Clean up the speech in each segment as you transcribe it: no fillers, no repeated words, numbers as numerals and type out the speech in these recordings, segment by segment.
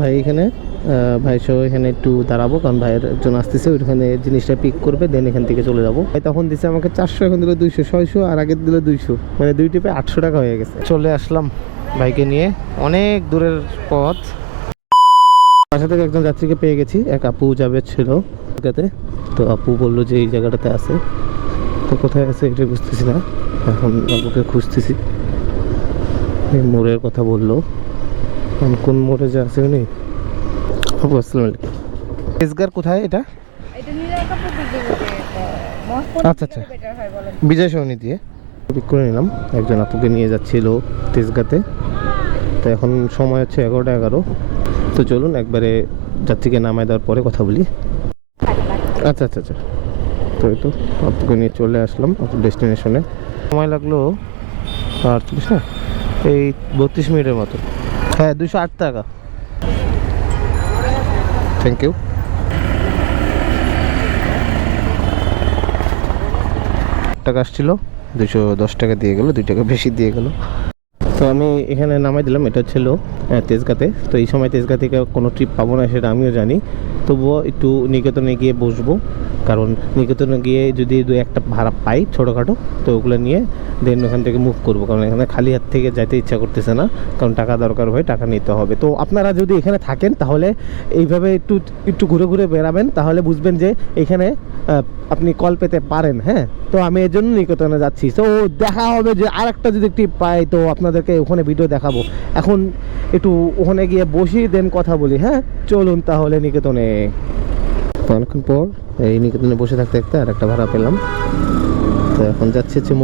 ভাই এখানে ভাই সহ এখানে একটু দাঁড়াবো, কারণ ভাইয়ের একজন আসতেছে, ওইখানে জিনিসটা পিক করবে, দেন এখান থেকে চলে যাবো। ভাই তখন দিছে আমাকে 400, এখন দিল 200, 600 আর আগের দিল 200, মানে দুই টিপে 800 টাকা হয়ে গেছে। চলে আসলাম বাইকে নিয়ে, অনেক দূরের পথ। বাসা থেকে একজন যাত্রীকে পেয়ে গেছি, এক আপু যাবে ছিল জায়গাতে, তো আপু বললো যে এই জায়গাটাতে আছে, তো কোথায় আছে এটা বুঝতেছি না, এখন আপুকে খুঁজতেছি। এই মোড়ের কথা বললো, কোন মোড়ে যে আছে উনি। আপু আসসালামু আলাইকুম। তেজগাঁর কোথায় এটা? আচ্ছা আচ্ছা, বিজয় সরণি দিয়ে পিক করে নিলাম। একজন আপুকে নিয়ে যাচ্ছিল তেজগাঁতে, তো এখন সময় হচ্ছে 11:11। তো চলুন একবারে যাত্রীকে নামায় দেওয়ার পরে কথা বলি। আচ্ছা আচ্ছা আচ্ছা, তো এই তো আপুকে নিয়ে চলে আসলাম আপুর ডেস্টিনেশনে। সময় লাগলো 38 না, এই 32 মিনিটের মতো। হ্যাঁ, 208 টাকা। Thank you. টাকা আসছিল, 210 টাকা দিয়ে গেল, 2 টাকা বেশি দিয়ে গেল। তো আমি এখানে নামাই দিলাম, এটা ছিল তেজগাঁতে। তো এই সময় তেজগাঁ থেকে কোনো ট্রিপ পাবো না সেটা আমিও জানি, তবুও একটু নিকেতনে গিয়ে বসবো, কারণ নিকেতনে গিয়ে যদি 2-1টা ভাড়া পাই ছোটোখাটো, তো ওগুলো নিয়ে দেন ওখান থেকে মুভ করবো, কারণ এখানে খালি হাত থেকে যাইতে ইচ্ছা করতেছে না, কারণ টাকা দরকার হয়, টাকা নিতে হবে। তো আপনারা যদি এখানে থাকেন তাহলে এইভাবে একটু একটু ঘুরে ঘুরে বেড়াবেন, তাহলে বুঝবেন যে এখানে আপনি কল পেতে পারেন। হ্যাঁ, তো আমি এই জন্য নিকেতনে যাচ্ছি। তো দেখা হবে যে আরেকটা যদি ট্রিপ পাই তো আপনাদেরকে ওখানে ভিডিও দেখাবো। এখন একটু ওখানে গিয়ে বসি, দেন কথা বলি। হ্যাঁ চলুন তাহলে নিকেতনে। তো অনেকক্ষণ পর এই নিকেতনে বসে থাকতে থাকতে আর একটা ভাড়া পেলাম। তো এখন যাচ্ছি হচ্ছে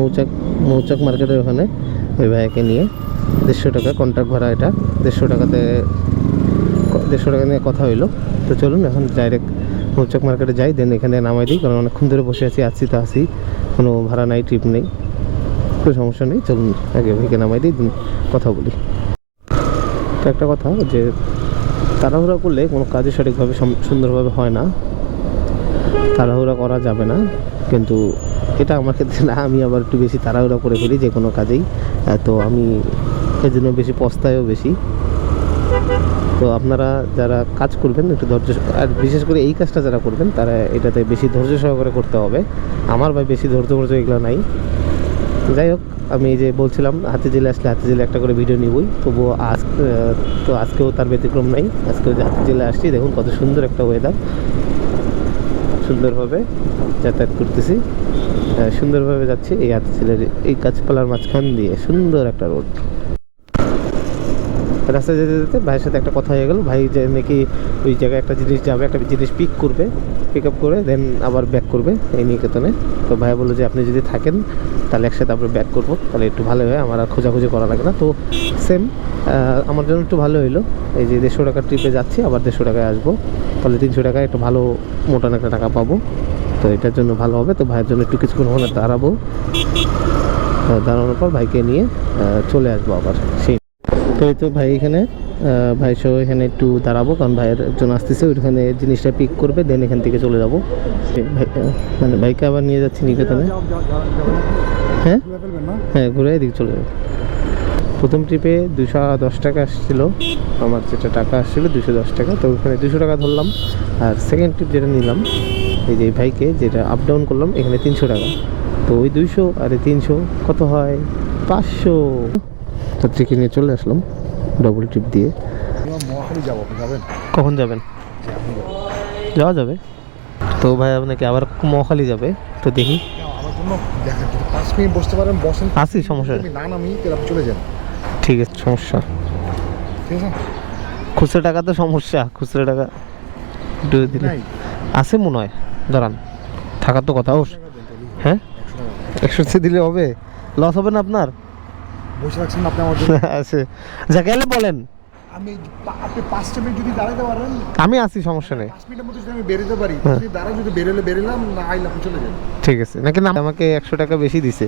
মৌচাক মার্কেটের ওখানে ওই ভাইকে নিয়ে। 150 টাকা কন্ট্রাক্ট ভাড়া, এটা 150 টাকাতে 150 টাকা নিয়ে কথা হইলো। তো চলুন এখন ডাইরেক্ট মৌচাক মার্কেটে যাই, দেন এখানে নামাই দিই, কারণ অনেকক্ষণ ধরে বসে আসছি তো আসি, কোনো ভাড়া নাই, ট্রিপ নেই, কোনো সমস্যা নেই। চলুন আগে ভাইকে নামাই দিই, দেন কথা বলি। তো একটা কথা, যে তাড়াহুড়া করলে কোনো কাজই সঠিকভাবে সুন্দরভাবে হয় না, তাড়াহুড়া করা যাবে না, কিন্তু এটা আমার ক্ষেত্রে না, আমি আবার একটু বেশি তাড়াহুড়া করে ফেলি যে কোনো কাজেই, তো আমি এর জন্য বেশি পস্তায়ও বেশি। তো আপনারা যারা কাজ করবেন একটু ধৈর্য, আর বিশেষ করে এই কাজটা যারা করবেন তারা এটাতে বেশি ধৈর্য সহকারে করতে হবে। আমার ভাই বেশি ধৈর্য এগুলো নাই। যাই হোক, আমি এই যে বলছিলাম হাতিঝিলে আসলে হাতিঝিলে একটা করে ভিডিও নিবই, তবুও তো আজকেও তার ব্যতিক্রম নাই। আজকেও যে হাতিঝিলে আসছি, দেখুন কত সুন্দর একটা ওয়েদার, সুন্দরভাবে যাতায়াত করতেছি, সুন্দরভাবে যাচ্ছি এই হাতিঝিলের এই গাছপালার মাঝখান দিয়ে, সুন্দর একটা রোড। রাস্তায় যেতে যেতে ভাইয়ের সাথে একটা কথা হয়ে গেল, ভাই যে নাকি ওই জায়গায় একটা জিনিস যাবে, একটা জিনিস পিক আপ করে দেন আবার ব্যাক করবে এই নিকেতনে। তো ভাই বললো যে আপনি যদি থাকেন তাহলে একসাথে আমরা ব্যাক করবো, তাহলে একটু ভালো হয়, আমার আর খোঁজাখুঁজি করা লাগে না। তো সেম আমার জন্য একটু ভালো হইলো, এই যে 150 টাকার ট্রিপে যাচ্ছি, আবার 150 টাকায় আসবো, তাহলে 300 টাকায় একটু ভালো মোটান একটা টাকা পাবো। তো এটার জন্য ভালো হবে। তো ভাইয়ের জন্য একটু কিছুক্ষণ ওখানে দাঁড়াবো, দাঁড়ানোর পর ভাইকে নিয়ে চলে আসবো আবার সেই। তো এই তো ভাই এখানে ভাই সহ এখানে একটু দাঁড়াবো, কারণ ভাইয়ের একজন আসতেছে, ওইখানে জিনিসটা পিক করবে, দেন এখান থেকে চলে যাবো। মানে ভাইকে আবার নিয়ে যাচ্ছি নিকেতনে। হ্যাঁ হ্যাঁ, ঘুরে এদিকে চলে যাবো। প্রথম ট্রিপে 210 টাকা আসছিল, আমার যেটা টাকা আসছিলো 210 টাকা, তো ওখানে 200 টাকা ধরলাম। আর সেকেন্ড ট্রিপ যেটা নিলাম, এই যে ভাইকে যেটা আপ ডাউন করলাম, এখানে 300 টাকা। তো ওই 200 আর 300 কত হয়? 500। যাত্রীকে নিয়ে চলে আসলাম ডবল ট্রিপ দিয়ে। কখন যাবেন? যাওয়া যাবে তো ভাই, আপনাকে আবার মহাখালী যাবে, তো দেখি। পাঁচ মিনিট বসতে পারেন, বসেন, আসি, সমস্যা নেই। না নামি আপনি চলে যান। ঠিক আছে, সমস্যা ঠিক আছে। খুচরা টাকা তো সমস্যা, খুচরা টাকা একটু দিলে আছে মনে হয়, দাঁড়ান, থাকার তো কথা। হ্যাঁ, 100 দিলে হবে, লস হবে না আপনার? বসে রাখছেন আপনি আমার জন্য। আছে, যা গেলে বলেন, আপনি 5 মিনিট যদি দাঁড়াতে পারেন আমি আসি, সমস্যা নেই। 5 মিনিটের মধ্যে যদি আমি বেরোতে পারি, যদি দাঁড়াই, যদি বেরোলাম না, আইলাম, চলে যান। ঠিক আছে, নাকি না আমাকে 100 টাকা বেশি দিছে,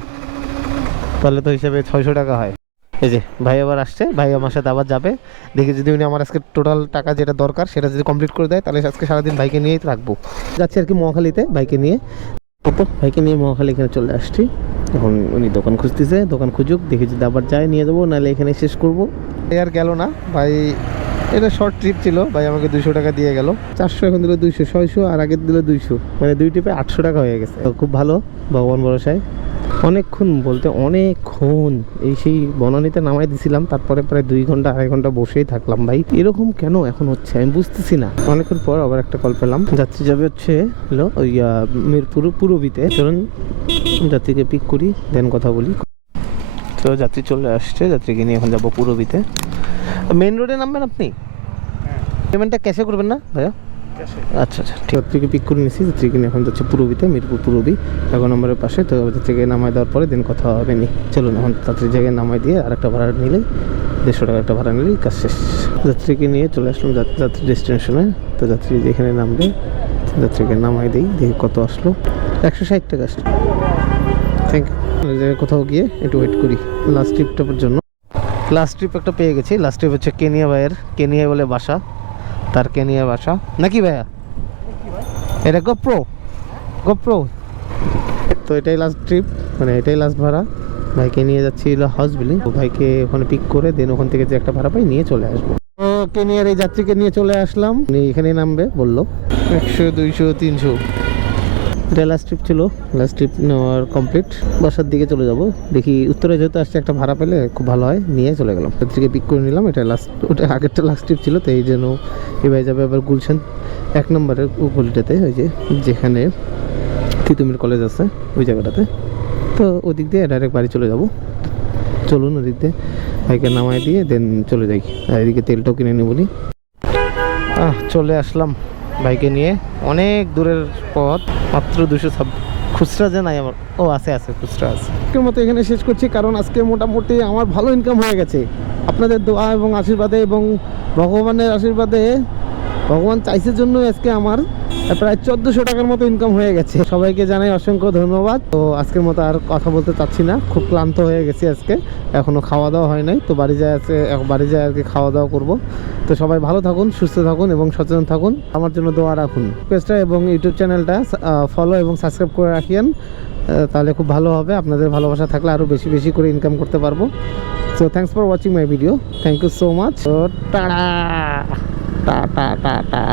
তাহলে তো হিসাবে 600 টাকা হয়। এই যে ভাই আবার আসছে, ভাই আমার সাথে আবার যাবে, দেখি যদি উনি আমার আজকে টোটাল টাকা যেটা দরকার সেটা যদি কমপ্লিট করে দেয়, তাহলে আজকে সারাদিন ভাইকে নিয়েই রাখবো। যাচ্ছি আর কি মহাখালীতে, ভাইকে নিয়ে। তো ভাইকে নিয়ে মহাখালী এখানে চলে আসছি। এখন উনি দোকান খুঁজতেছে, দোকান খুঁজুক, দেখি যদি আবার যায় নিয়ে যাবো, নাহলে এখানে শেষ করবো। এই আর গেল না ভাই, এটা শর্ট ট্রিপ ছিল ভাই, আমাকে 200 টাকা দিয়ে গেল। 400 এখন দিল 200, 600 আর আগের দিল 200, মানে 2 ট্রিপে 800 টাকা হয়ে গেছে। তো খুব ভালো, ভগবান ভরসায়। অনেকক্ষণ বলতে অনেকক্ষণ এই সেই বনানীতে নামাই দিছিলাম, তারপরে প্রায় 2 ঘন্টা 2.5 ঘন্টা বসেই থাকলাম ভাই। এরকম কেন এখন হচ্ছে আমি বুঝতেছি না। অনেকক্ষণ পর আবার একটা কল পেলাম, যাত্রী যাবে হচ্ছে হলো ওই মিরপুর পূরবীতে। চলুন যাত্রীকে পিক করি, দেন কথা বলি। তো যাত্রী চলে আসছে, যাত্রীকে নিয়ে এখন যাবো পূরবীতে। মেন রোডে নামবেন আপনি? পেমেন্টটা ক্যাশে করবেন না ভাইয়া? আচ্ছা আচ্ছা, ঠিক। যাত্রীকে পিক করে নিয়েছি, যাত্রীকে নিয়ে এখন যাচ্ছে পূরবীতে, মিরপুর পূরবী 11 নম্বরের পাশে। তো যাত্রীকে নামাই দেওয়ার পরে দিন কথা হবে নি। চলুন এখন যাত্রীর জায়গায় নামাই দিয়ে আর একটা ভাড়া নিলেই, 150 টাকা একটা ভাড়া নিলেই কাজ শেষ। যাত্রীকে নিয়ে চলে আসলাম যাত্রী ডেস্টিনেশনে। তো যাত্রী যেখানে নামবে যাত্রীকে নামাই দিই, দেখি কত আসলো। 160 টাকা আসলো। Thank you. কোথাও গিয়ে একটু ওয়েট করি লাস্ট ট্রিপটার জন্য। লাস্ট ট্রিপ একটা পেয়ে গেছি। লাস্ট ট্রিপ হচ্ছে কেনিয়া ভাইয়ের, কেনিয়া বলে বাসা, তার কেনিয়া বাসা নাকি ভাইয়া? এটা গোপ্রো, গোপ্রো। তো এটাই লাস্ট ট্রিপ, মানে এটাই লাস্ট ভাড়া। ভাইকে নিয়ে যাচ্ছি হলো হাউস বিল্ডিং। ভাইকে ওখানে পিক করে দেন ওখান থেকে যে একটা ভাড়া পাই নিয়ে চলে আসবো। তো কেনিয়ার এই যাত্রীকে নিয়ে চলে আসলাম, উনি এখানে নামবে বললো। 100, 200, 300। এটা লাস্ট ট্রিপ ছিল। লাস্ট ট্রিপ নেওয়ার কমপ্লিট, বাসার দিকে চলে যাব। দেখি উত্তরে যেহেতু আসছে একটা ভাড়া পেলে খুব ভালো হয়, নিয়ে চলে গেলাম। যাত্রীকে পিক করে নিলাম। এটা লাস্ট, ওটা আগেরটা লাস্ট ট্রিপ ছিল। তো এই জন্য এবার যাবে আবার গুলশান 1 নম্বরের গলিটাতে, ওই যে যেখানে তিতুমির কলেজ আছে ওই জায়গাটাতে। তো ওদিক দিয়ে ডাইরেক্ট বাড়ি চলে যাব। চলুন ওদিক দিয়ে বাইকে নামাই দিয়ে দেন চলে যাই। আর এদিকে তেলটাও কিনে নিই বলি। চলে আসলাম বাইকে নিয়ে, অনেক দূরের পথ, মাত্র 200। খুচরা যে নাই আমার, ও আছে আছে, খুচরা আছে। আজকের মতো এখানে শেষ করছি, কারণ আজকে মোটামুটি আমার ভালো ইনকাম হয়ে গেছে আপনাদের দোয়া এবং আশীর্বাদে, এবং ভগবানের আশীর্বাদে। ভগবান চাইছে জন্য আজকে আমার প্রায় 1400 টাকার মতো ইনকাম হয়ে গেছে। সবাইকে জানাই অসংখ্য ধন্যবাদ। তো আজকের মতো আর কথা বলতে চাচ্ছি না, খুব ক্লান্ত হয়ে গেছি আজকে, এখনও খাওয়া দাওয়া হয় নাই। তো বাড়ি যায় আর কি খাওয়া দাওয়া করবো। তো সবাই ভালো থাকুন, সুস্থ থাকুন এবং সচেতন থাকুন। আমার জন্য দোয়া রাখুন। পেজটা এবং ইউটিউব চ্যানেলটা ফলো এবং সাবস্ক্রাইব করে রাখিয়েন, তাহলে খুব ভালো হবে। আপনাদের ভালোবাসা থাকলে আরও বেশি বেশি করে ইনকাম করতে পারবো। So thanks for watching my video. Thank you so much. Ta-ta ta-ta tata.